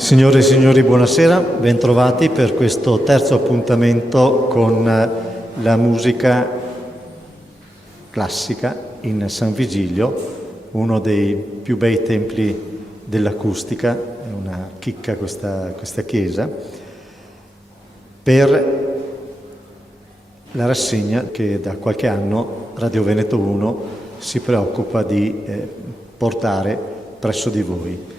Signore e signori, buonasera, bentrovati per questo terzo appuntamento con la musica classica in San Vigilio, uno dei più bei templi dell'acustica, è una chicca questa chiesa, per la rassegna che da qualche anno Radio Veneto 1 si preoccupa di portare presso di voi.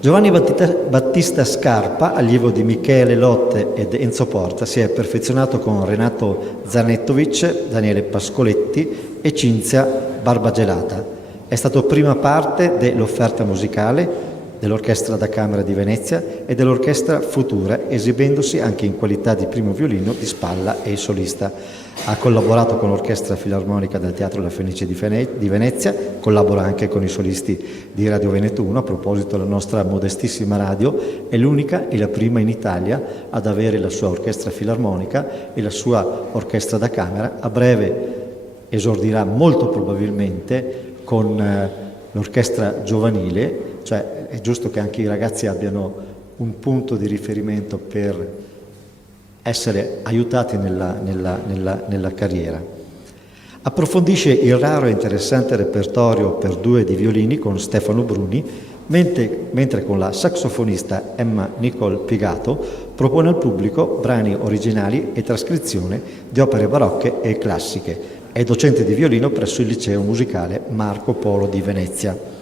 Giovanni Battista Scarpa, allievo di Michele Lotte ed Enzo Porta, si è perfezionato con Renato Zanettovic, Daniele Pascoletti e Cinzia Barbagelata. È stato prima parte dell'offerta musicale dell'Orchestra da Camera di Venezia e dell'Orchestra Futura, esibendosi anche in qualità di primo violino, di spalla e solista. Ha collaborato con l'Orchestra Filarmonica del Teatro La Fenice di Venezia, collabora anche con i solisti di Radio Veneto 1. A proposito, la nostra modestissima radio è l'unica e la prima in Italia ad avere la sua orchestra filarmonica e la sua orchestra da camera. A breve esordirà molto probabilmente con l'orchestra giovanile, cioè è giusto che anche i ragazzi abbiano un punto di riferimento per essere aiutati nella carriera. Approfondisce il raro e interessante repertorio per due di violini con Stefano Bruni, mentre con la saxofonista Emma Nicole Pigato propone al pubblico brani originali e trascrizione di opere barocche e classiche. È docente di violino presso il liceo musicale Marco Polo di Venezia.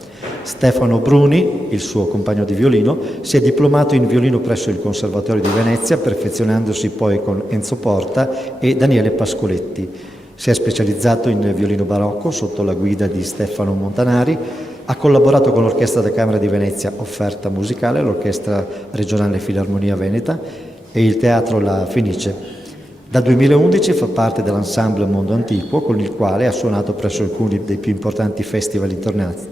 Stefano Bruni, il suo compagno di violino, si è diplomato in violino presso il Conservatorio di Venezia, perfezionandosi poi con Enzo Porta e Daniele Pascoletti. Si è specializzato in violino barocco sotto la guida di Stefano Montanari. Ha collaborato con l'Orchestra da Camera di Venezia, offerta musicale, l'Orchestra Regionale Filarmonia Veneta e il Teatro La Fenice. Dal 2011 fa parte dell'ensemble Mondo Antiquo, con il quale ha suonato presso alcuni dei più importanti festival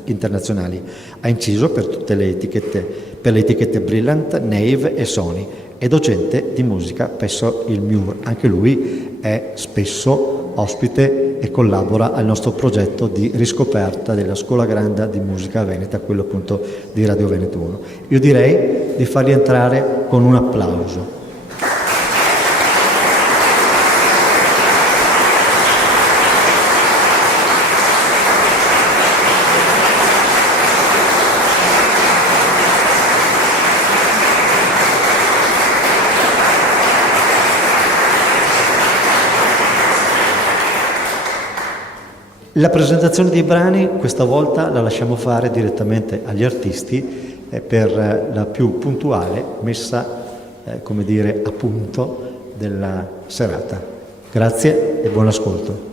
internazionali. Ha inciso per le etichette Brilliant, Nave e Sony. È docente di musica presso il MIUR. Anche lui è spesso ospite e collabora al nostro progetto di riscoperta della Scuola Grande di Musica Veneta, quello appunto di Radio Veneto 1. Io direi di farli entrare con un applauso. La presentazione dei brani questa volta la lasciamo fare direttamente agli artisti per la più puntuale messa, come dire, a punto della serata. Grazie e buon ascolto.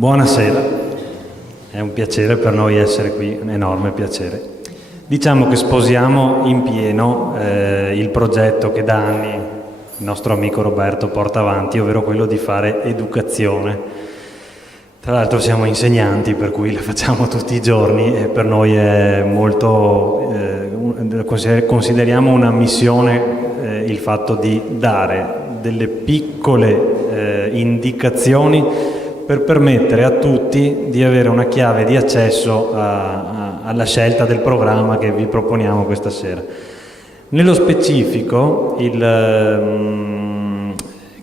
Buonasera, è un piacere per noi essere qui, un enorme piacere. Diciamo che sposiamo in pieno il progetto che da anni il nostro amico Roberto porta avanti, ovvero quello di fare educazione. Tra l'altro siamo insegnanti, per cui la facciamo tutti i giorni e per noi è molto, consideriamo una missione il fatto di dare delle piccole indicazioni per permettere a tutti di avere una chiave di accesso alla scelta del programma che vi proponiamo questa sera. Nello specifico,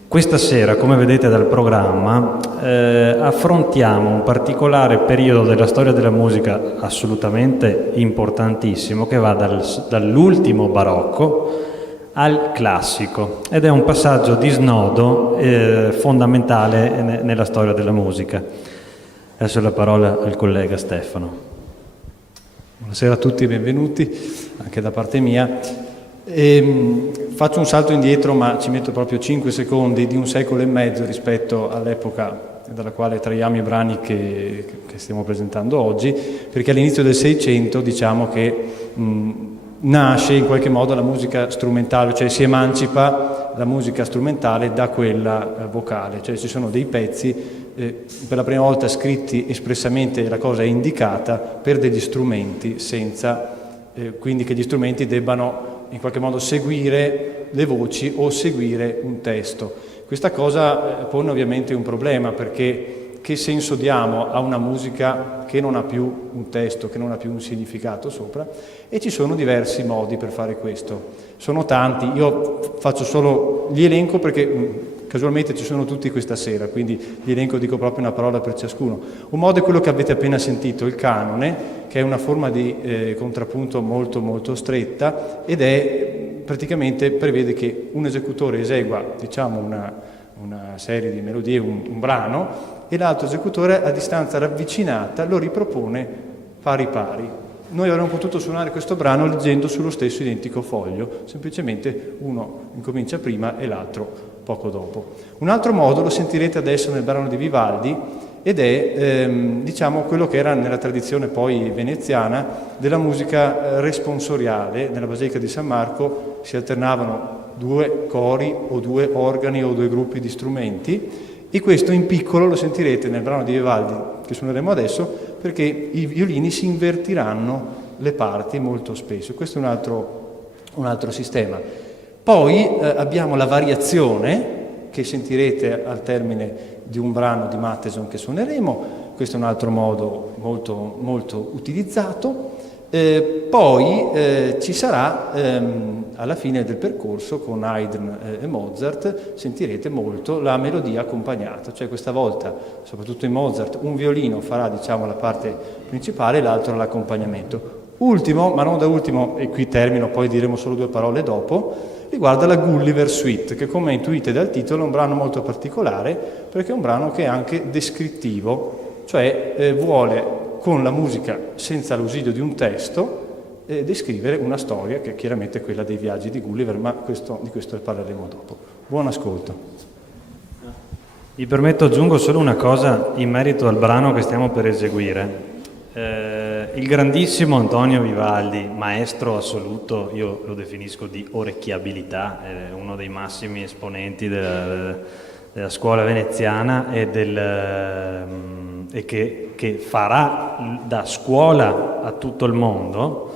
questa sera, come vedete dal programma, affrontiamo un particolare periodo della storia della musica assolutamente importantissimo, che va dall'ultimo barocco al classico, ed è un passaggio di snodo fondamentale nella storia della musica. Adesso la parola al collega Stefano. Buonasera a tutti, benvenuti anche da parte mia. Faccio un salto indietro, ma ci metto proprio 5 secondi, di un secolo e mezzo rispetto all'epoca dalla quale traiamo i brani che stiamo presentando oggi, perché all'inizio del Seicento diciamo che nasce in qualche modo la musica strumentale, cioè si emancipa la musica strumentale da quella vocale, cioè ci sono dei pezzi per la prima volta scritti espressamente, la cosa è indicata per degli strumenti, senza quindi che gli strumenti debbano in qualche modo seguire le voci o seguire un testo. Questa cosa pone ovviamente un problema, perché che senso diamo a una musica che non ha più un testo, che non ha più un significato sopra? E ci sono diversi modi per fare questo. Sono tanti, io faccio solo gli elenco perché casualmente ci sono tutti questa sera, quindi gli elenco, dico proprio una parola per ciascuno. Un modo è quello che avete appena sentito, il canone, che è una forma di contrappunto molto molto stretta, ed è praticamente prevede che un esecutore esegua, diciamo, una serie di melodie, un brano, e l'altro esecutore a distanza ravvicinata lo ripropone pari pari. Noi avremmo potuto suonare questo brano leggendo sullo stesso identico foglio, semplicemente uno incomincia prima e l'altro poco dopo. Un altro modo lo sentirete adesso nel brano di Vivaldi, ed è diciamo quello che era nella tradizione poi veneziana della musica responsoriale. Nella Basilica di San Marco si alternavano 2 cori o 2 organi o 2 gruppi di strumenti, e questo in piccolo lo sentirete nel brano di Vivaldi che suoneremo adesso, perché i violini si invertiranno le parti molto spesso. Questo è un altro sistema. Poi abbiamo la variazione che sentirete al termine di un brano di Matheson che suoneremo. Questo è un altro modo molto, molto utilizzato. Poi ci sarà alla fine del percorso con Haydn e Mozart, sentirete molto la melodia accompagnata, cioè questa volta, soprattutto in Mozart, un violino farà, diciamo, la parte principale e l'altro l'accompagnamento. Ultimo, ma non da ultimo, e qui termino, poi diremo solo 2 parole dopo, riguarda la Gulliver Suite, che come intuite dal titolo è un brano molto particolare, perché è un brano che è anche descrittivo, cioè vuole con la musica, senza l'ausilio di un testo, descrivere una storia che è chiaramente quella dei viaggi di Gulliver, ma di questo ne parleremo dopo. Buon ascolto. Mi permetto, aggiungo solo una cosa in merito al brano che stiamo per eseguire. Il grandissimo Antonio Vivaldi, maestro assoluto, io lo definisco di orecchiabilità, è uno dei massimi esponenti della scuola veneziana e che farà da scuola a tutto il mondo,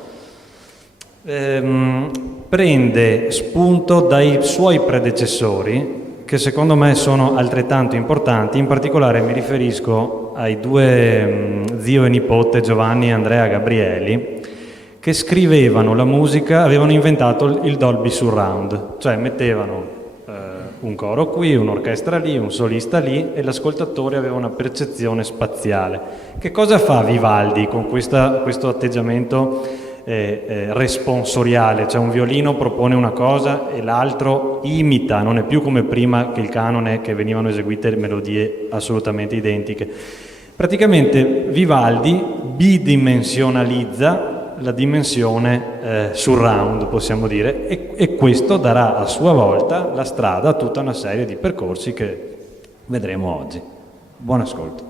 prende spunto dai suoi predecessori, che secondo me sono altrettanto importanti. In particolare mi riferisco ai 2 zio e nipote Giovanni e Andrea Gabrieli, che scrivevano la musica, avevano inventato il Dolby Surround, cioè mettevano un coro qui, un'orchestra lì, un solista lì, e l'ascoltatore aveva una percezione spaziale. Che cosa fa Vivaldi con questo atteggiamento responsoriale? Cioè un violino propone una cosa e l'altro imita, non è più come prima che il canone, che venivano eseguite melodie assolutamente identiche. Praticamente Vivaldi bidimensionalizza la dimensione surround, possiamo dire, e questo darà a sua volta la strada a tutta una serie di percorsi che vedremo oggi. Buon ascolto.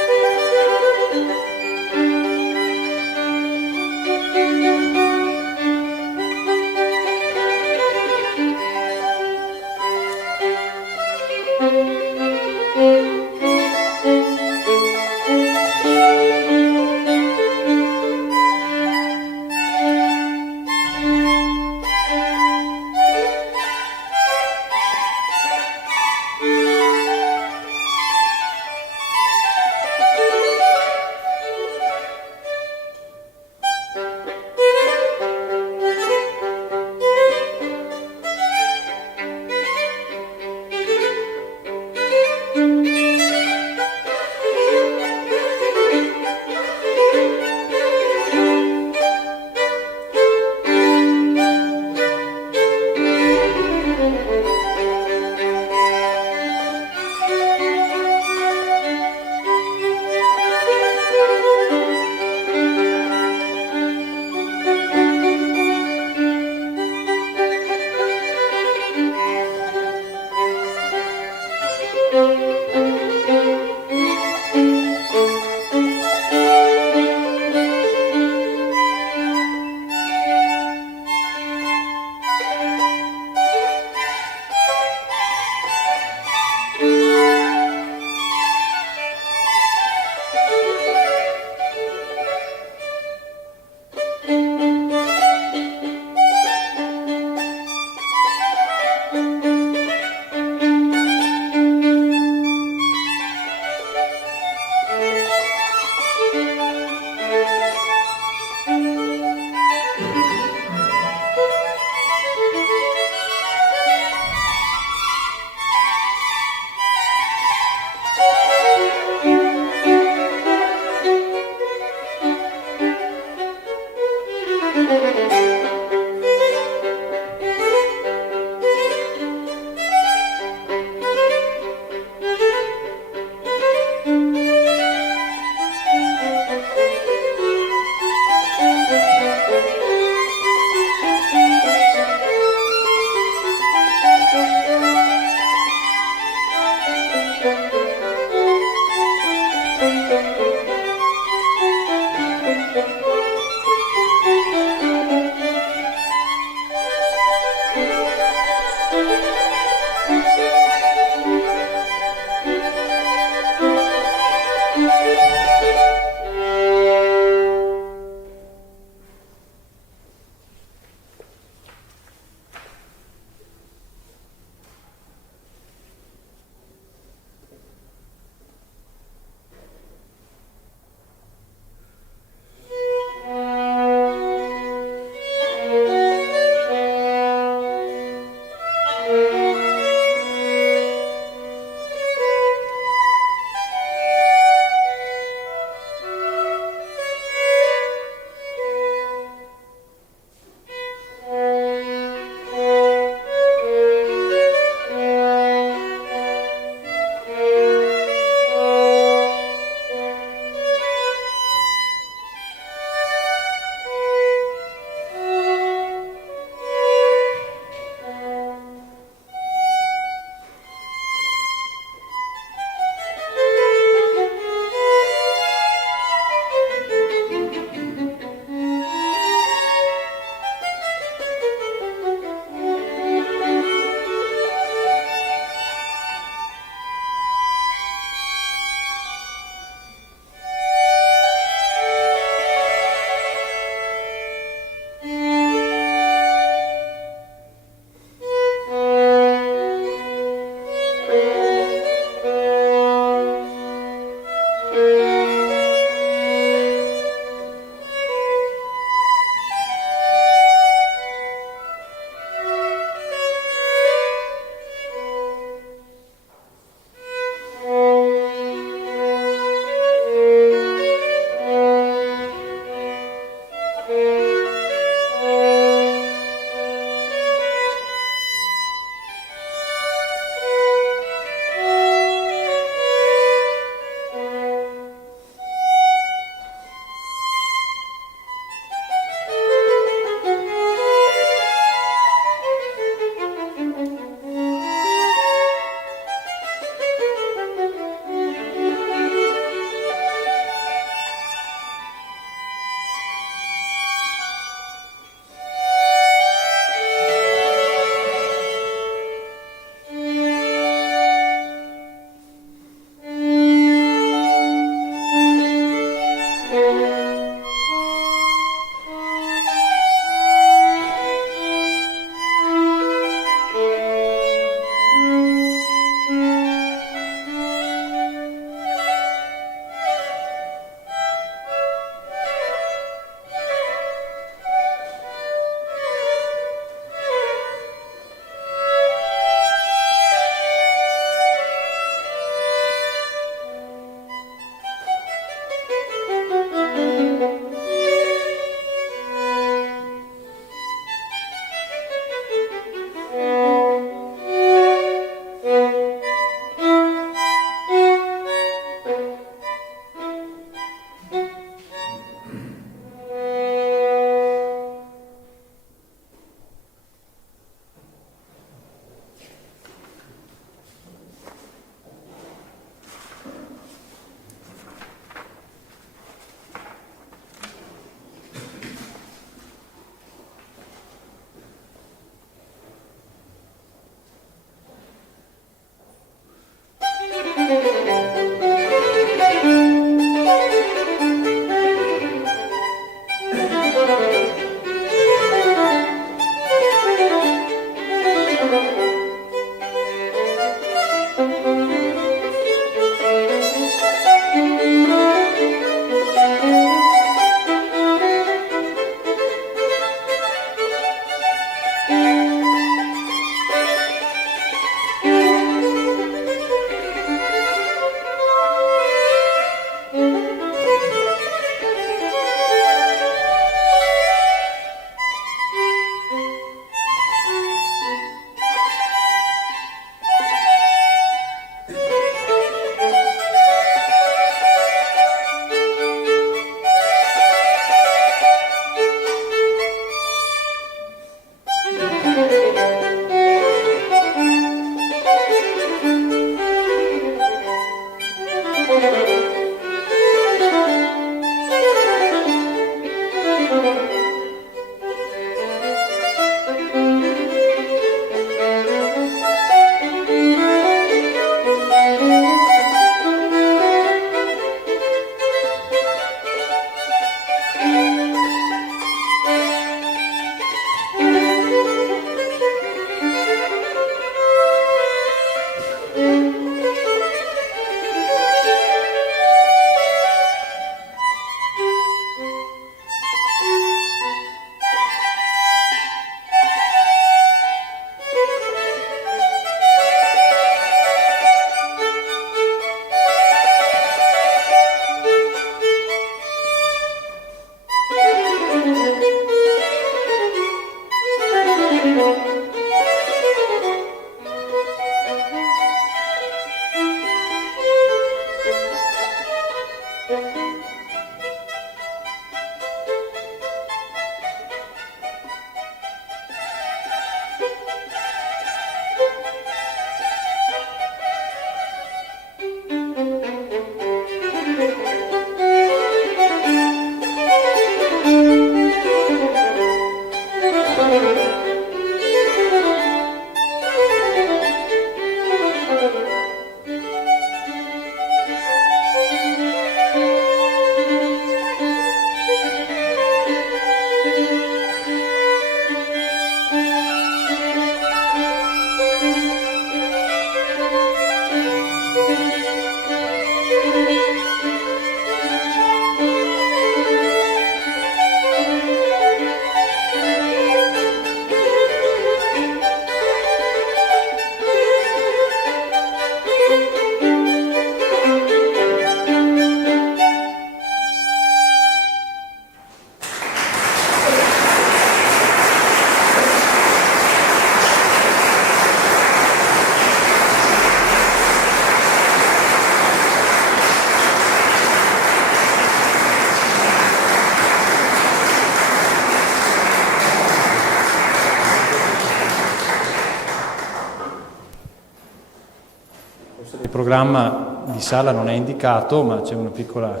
Il programma di sala non è indicato, ma c'è una piccola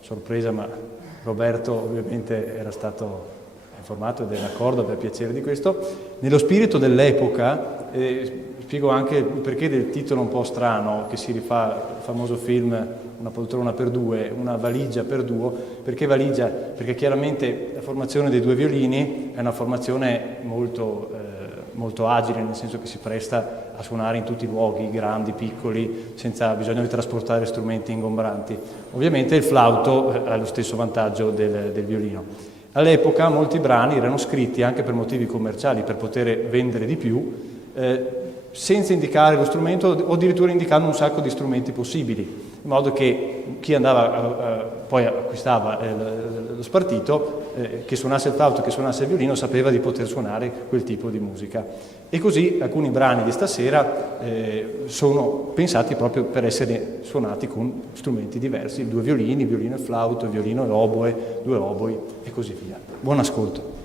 sorpresa, ma Roberto ovviamente era stato informato ed è d'accordo, per piacere di questo. Nello spirito dell'epoca, spiego anche il perché del titolo un po' strano, che si rifà al famoso film Una poltrona per due, una valigia per duo. Perché valigia? Perché chiaramente la formazione dei due violini è una formazione molto agile, nel senso che si presta a suonare in tutti i luoghi, grandi, piccoli, senza bisogno di trasportare strumenti ingombranti. Ovviamente il flauto ha lo stesso vantaggio del violino. All'epoca molti brani erano scritti anche per motivi commerciali, per poter vendere di più, senza indicare lo strumento o addirittura indicando un sacco di strumenti possibili, in modo che chi andava poi acquistava lo spartito, che suonasse il flauto, che suonasse il violino, sapeva di poter suonare quel tipo di musica. E così alcuni brani di stasera sono pensati proprio per essere suonati con strumenti diversi, due violini, violino e flauto, violino e oboe, due oboi e così via. Buon ascolto.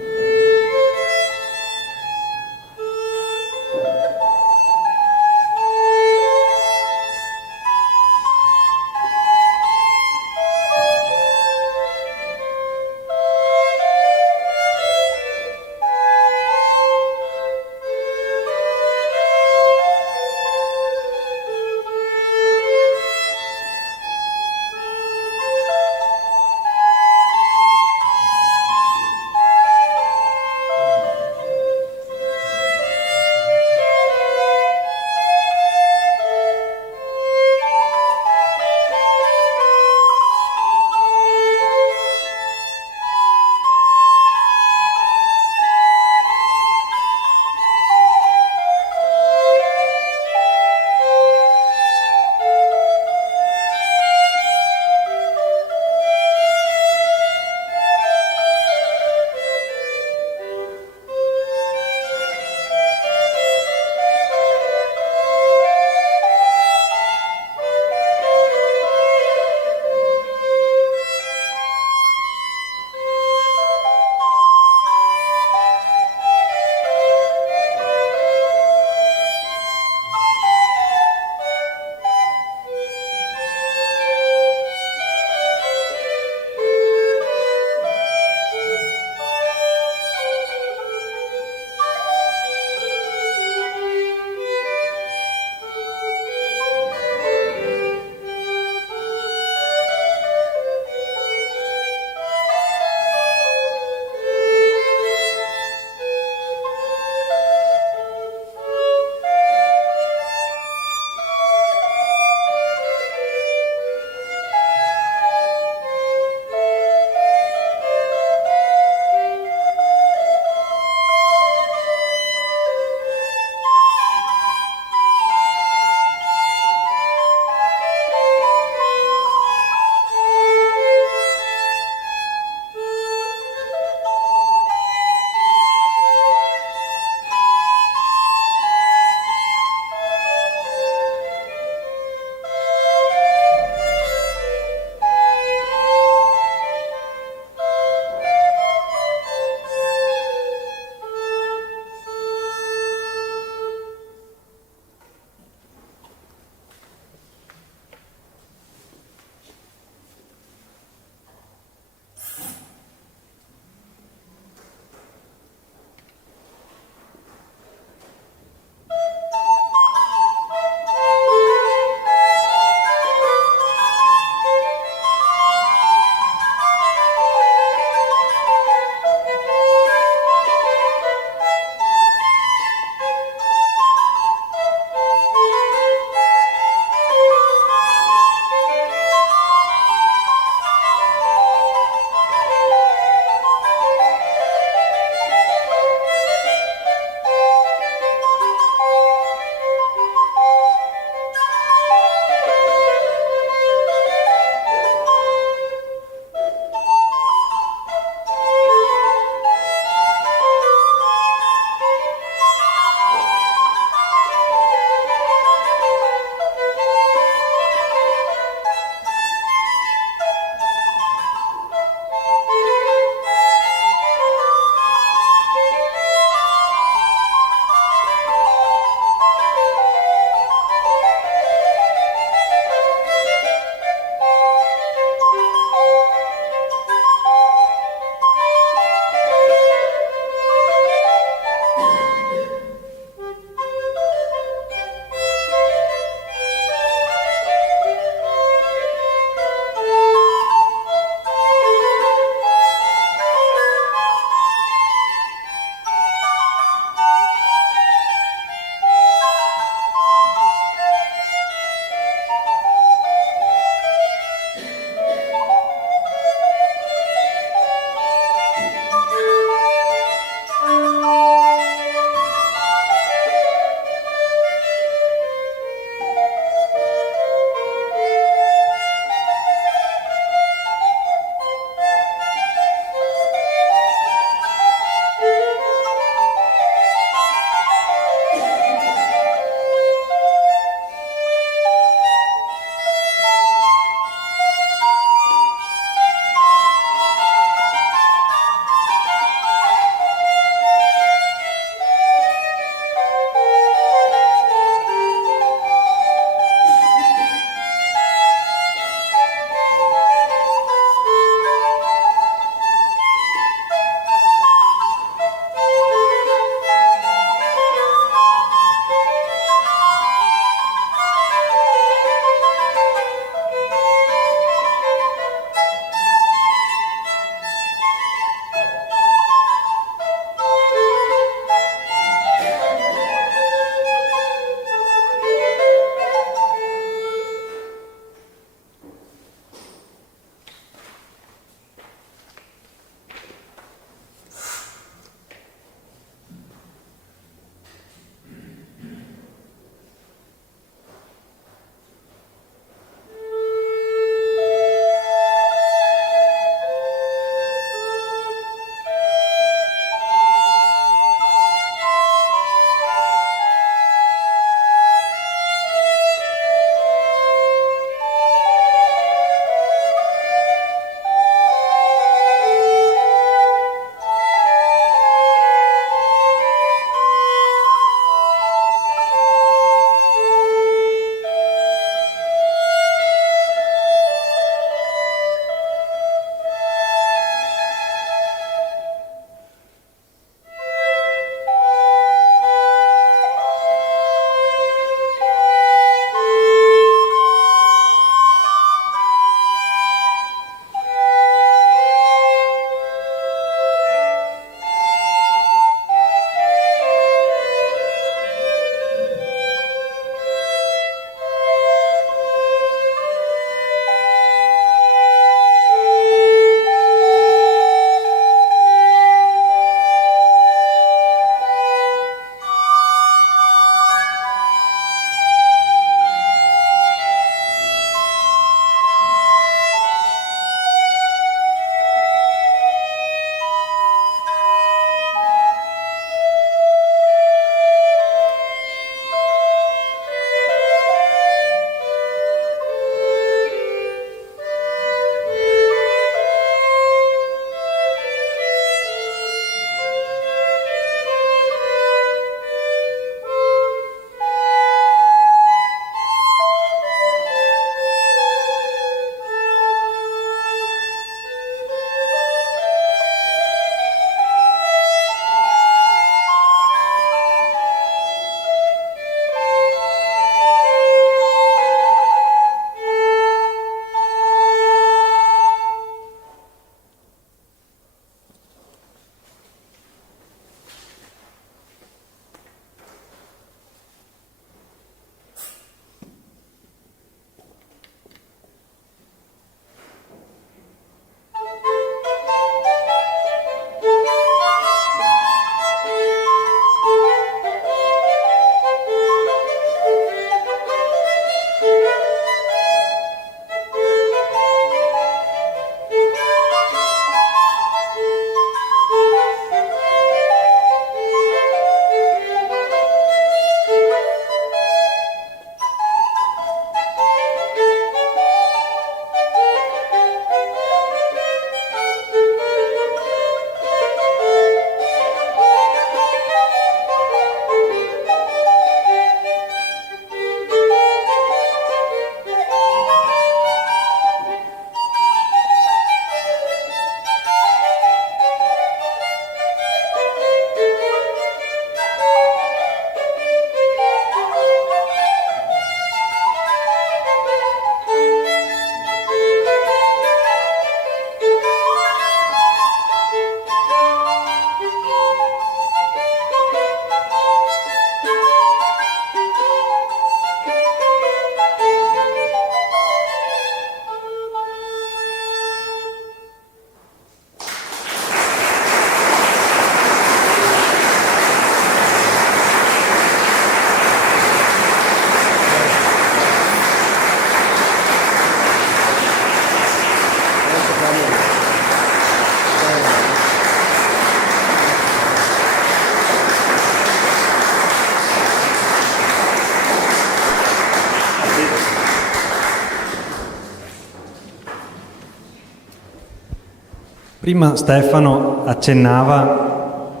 Prima Stefano accennava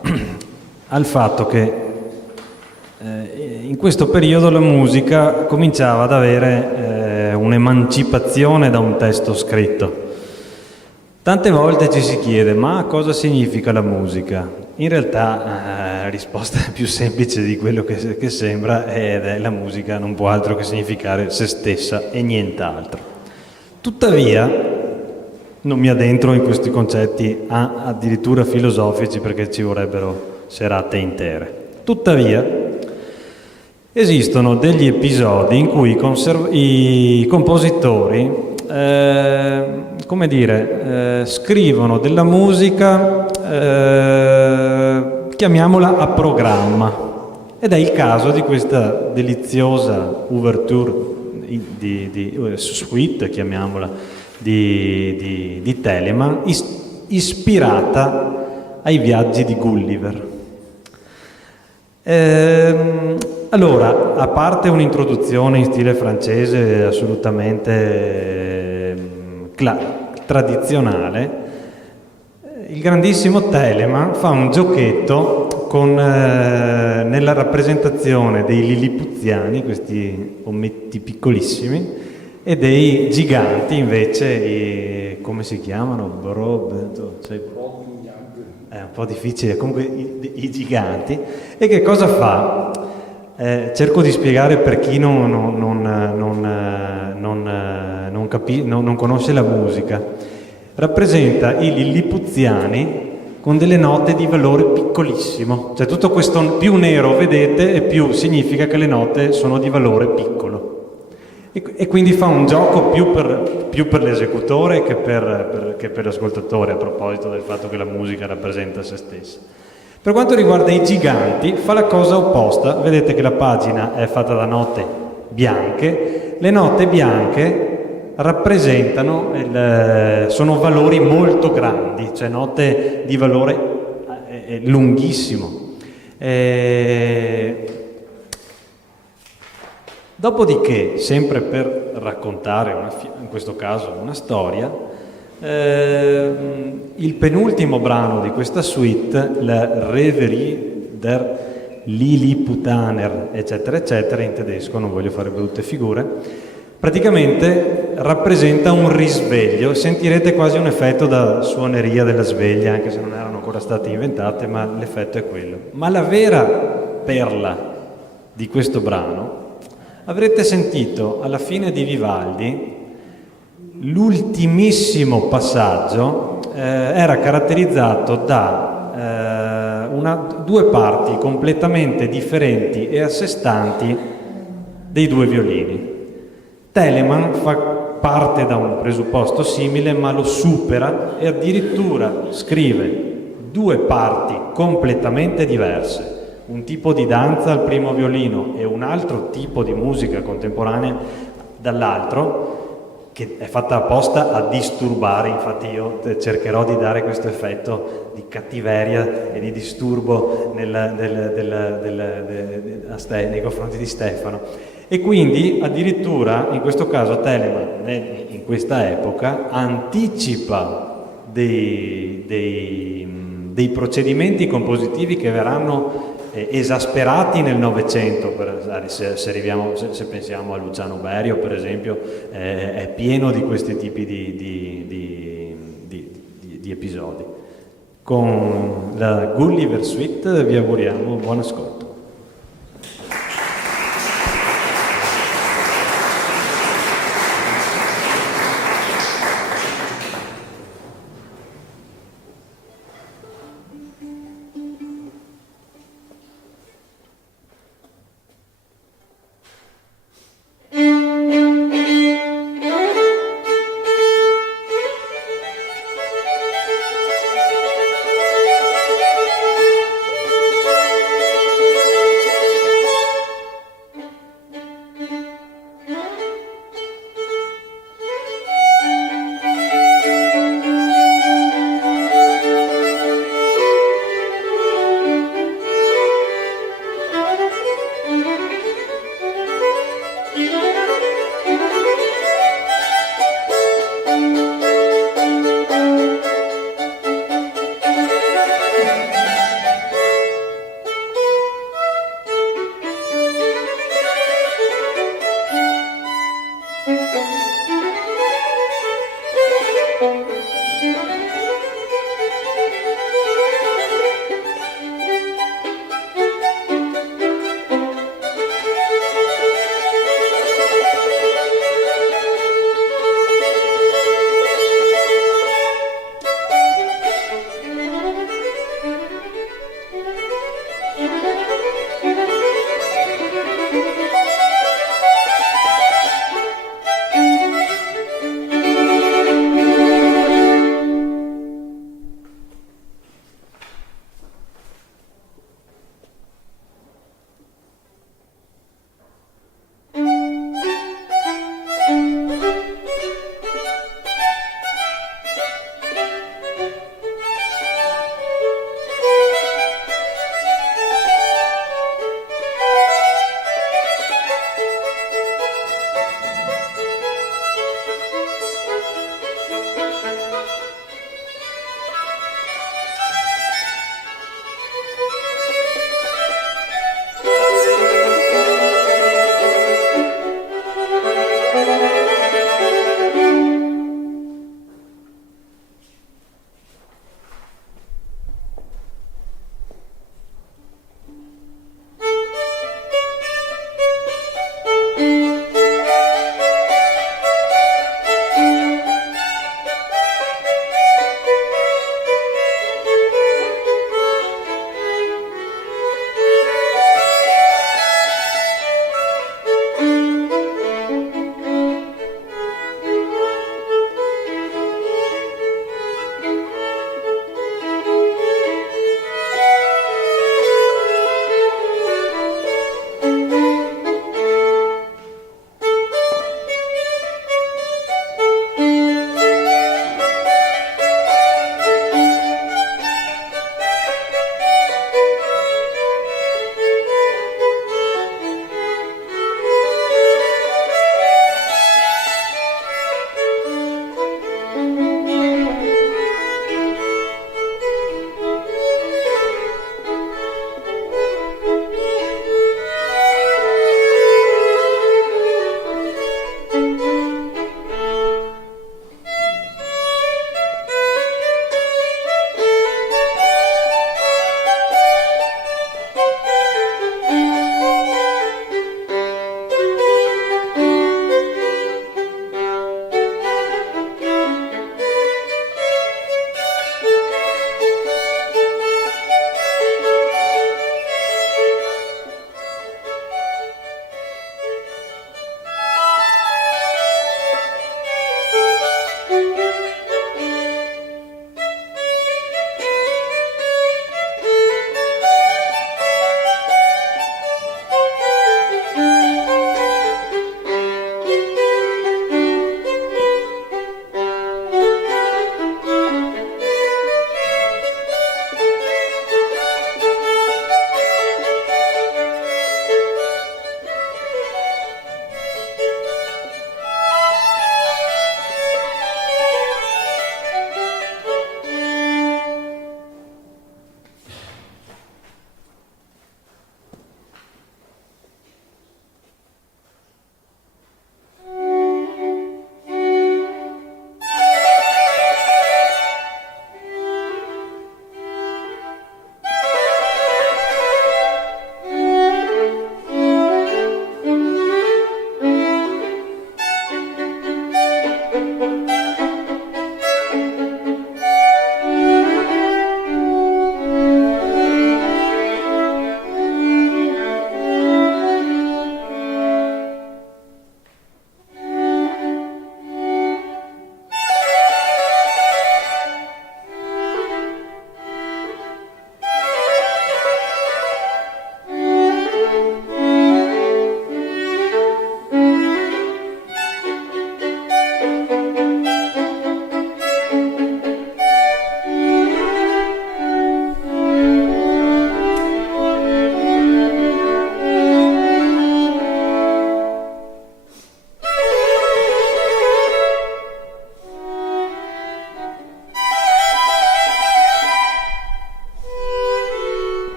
al fatto che in questo periodo la musica cominciava ad avere un'emancipazione da un testo scritto. Tante volte ci si chiede: ma cosa significa la musica? In realtà la risposta è più semplice di quello che sembra, ed è: la musica non può altro che significare se stessa e nient'altro. Tuttavia, non mi addentro in questi concetti addirittura filosofici, perché ci vorrebbero serate intere. Tuttavia, esistono degli episodi in cui i compositori scrivono della musica, chiamiamola a programma, ed è il caso di questa deliziosa ouverture di suite, chiamiamola, di Telemann, ispirata ai viaggi di Gulliver. Allora, a parte un'introduzione in stile francese assolutamente tradizionale, il grandissimo Telemann fa un giochetto nella rappresentazione dei lilipuziani, questi ometti piccolissimi, e dei giganti invece, come si chiamano? È un po' difficile, comunque i giganti. E che cosa fa? Cerco di spiegare per chi non conosce la musica. Rappresenta i lilipuziani con delle note di valore piccolissimo, cioè tutto questo più nero vedete e più significa che le note sono di valore piccolo, e quindi fa un gioco più per l'esecutore che per l'ascoltatore, a proposito del fatto che la musica rappresenta se stessa. Per quanto riguarda i giganti, fa la cosa opposta. Vedete che la pagina è fatta da note bianche. Le note bianche rappresentano, sono valori molto grandi, cioè note di valore lunghissimo. Dopodiché, sempre per raccontare in questo caso una storia, il penultimo brano di questa suite, la Reverie der Lilliputaner, eccetera eccetera, in tedesco, non voglio fare brutte figure, praticamente rappresenta un risveglio. Sentirete quasi un effetto da suoneria della sveglia, anche se non erano ancora state inventate, ma l'effetto è quello. Ma la vera perla di questo brano, avrete sentito alla fine di Vivaldi, l'ultimissimo passaggio era caratterizzato da due parti completamente differenti e a sé stanti dei due violini. Telemann fa parte da un presupposto simile, ma lo supera e addirittura scrive due parti completamente diverse. Un tipo di danza al primo violino e un altro tipo di musica contemporanea dall'altro, che è fatta apposta a disturbare. Infatti io cercherò di dare questo effetto di cattiveria e di disturbo nei confronti di Stefano. E quindi addirittura in questo caso Telemann in questa epoca anticipa dei procedimenti compositivi che verranno esasperati nel Novecento. Se pensiamo a Luciano Berio, per esempio, è pieno di questi tipi di episodi. Con la Gulliver Suite vi auguriamo buon ascolto.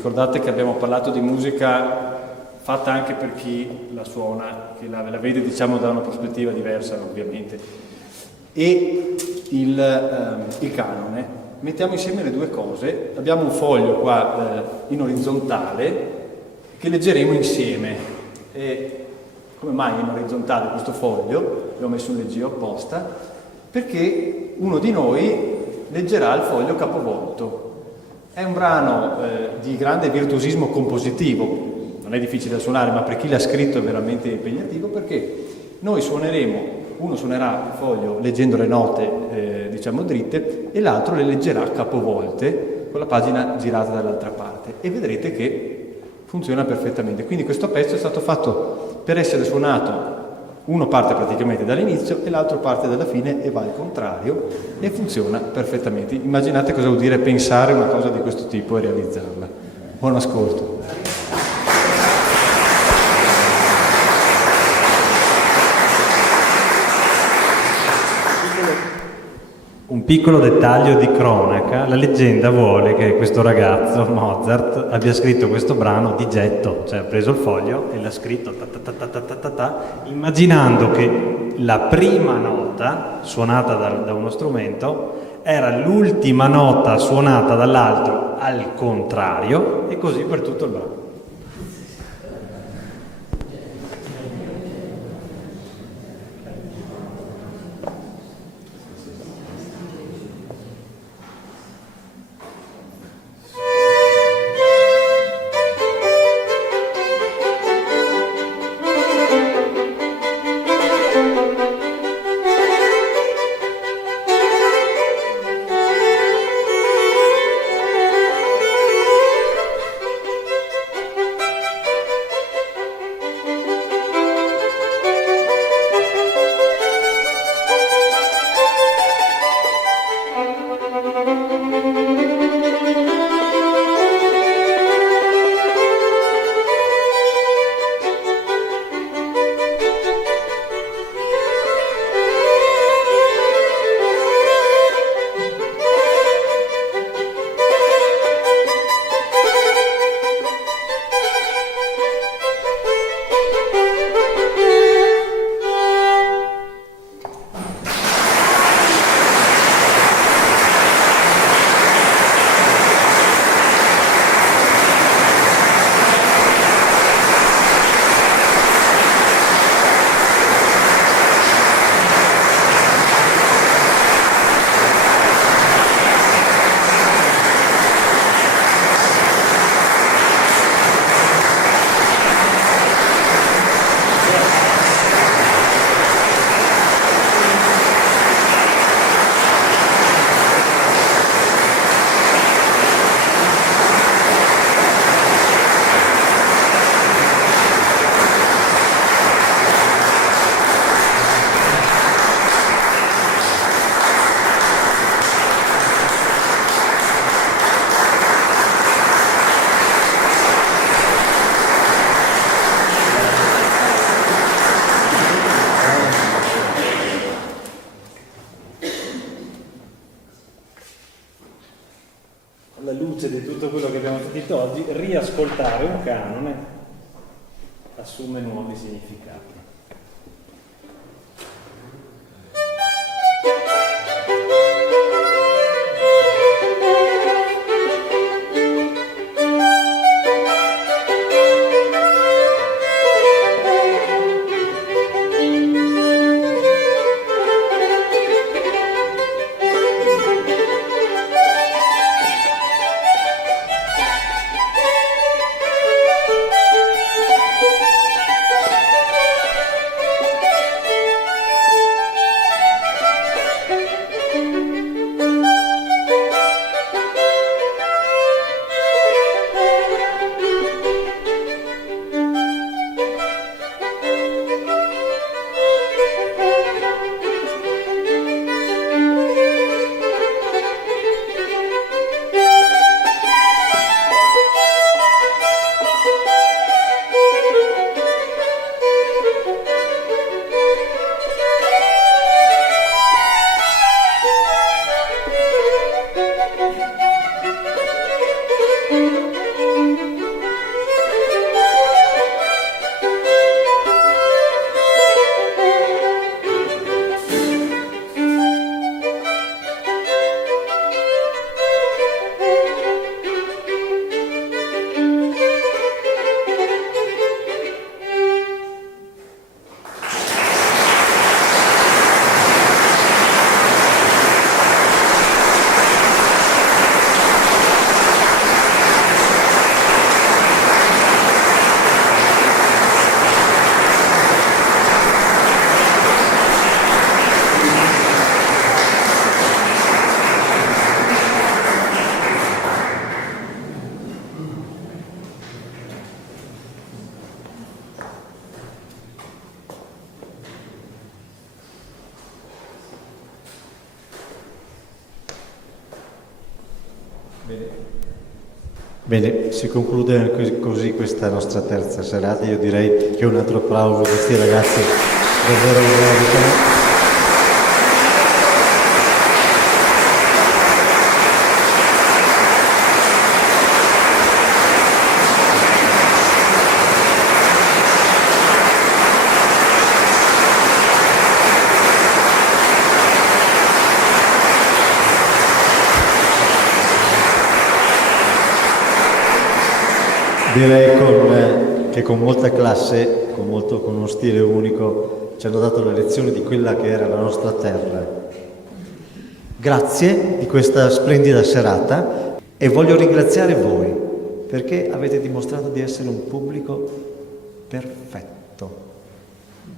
ricordate che abbiamo parlato di musica fatta anche per chi la suona, che la vede diciamo da una prospettiva diversa ovviamente. E il canone, mettiamo insieme le due cose, abbiamo un foglio qua in orizzontale che leggeremo insieme. E come mai in orizzontale questo foglio? L'ho messo un leggio apposta, perché uno di noi leggerà il foglio capovolto. È un brano di grande virtuosismo compositivo, non è difficile da suonare, ma per chi l'ha scritto è veramente impegnativo, perché noi suoneremo, uno suonerà il foglio leggendo le note diciamo dritte e l'altro le leggerà capovolte con la pagina girata dall'altra parte, e vedrete che funziona perfettamente. Quindi questo pezzo è stato fatto per essere suonato, uno parte praticamente dall'inizio e l'altro parte dalla fine e va al contrario, e funziona perfettamente. Immaginate cosa vuol dire pensare una cosa di questo tipo e realizzarla. Buon ascolto. Un piccolo dettaglio di cronaca: la leggenda vuole che questo ragazzo, Mozart, abbia scritto questo brano di getto, cioè ha preso il foglio e l'ha scritto immaginando che la prima nota suonata da uno strumento era l'ultima nota suonata dall'altro al contrario, e così per tutto il brano. Alla luce di tutto quello che abbiamo sentito oggi, riascoltare un canone assume nuovi significati. Bene, si conclude così questa nostra terza serata. Io direi che un altro applauso a questi ragazzi davvero meritano. Direi che con molta classe, con uno stile unico, ci hanno dato le lezioni di quella che era la nostra terra. Grazie di questa splendida serata e voglio ringraziare voi perché avete dimostrato di essere un pubblico perfetto.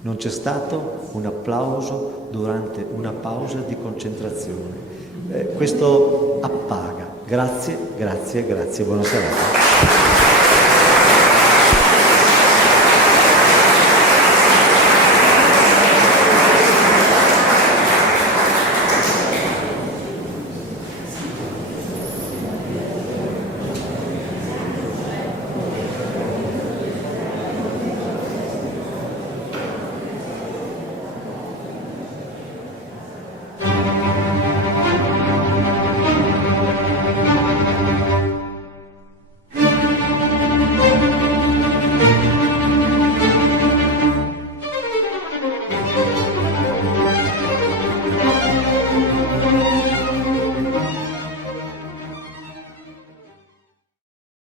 Non c'è stato un applauso durante una pausa di concentrazione. Questo appaga. Grazie, grazie, grazie. Buona serata.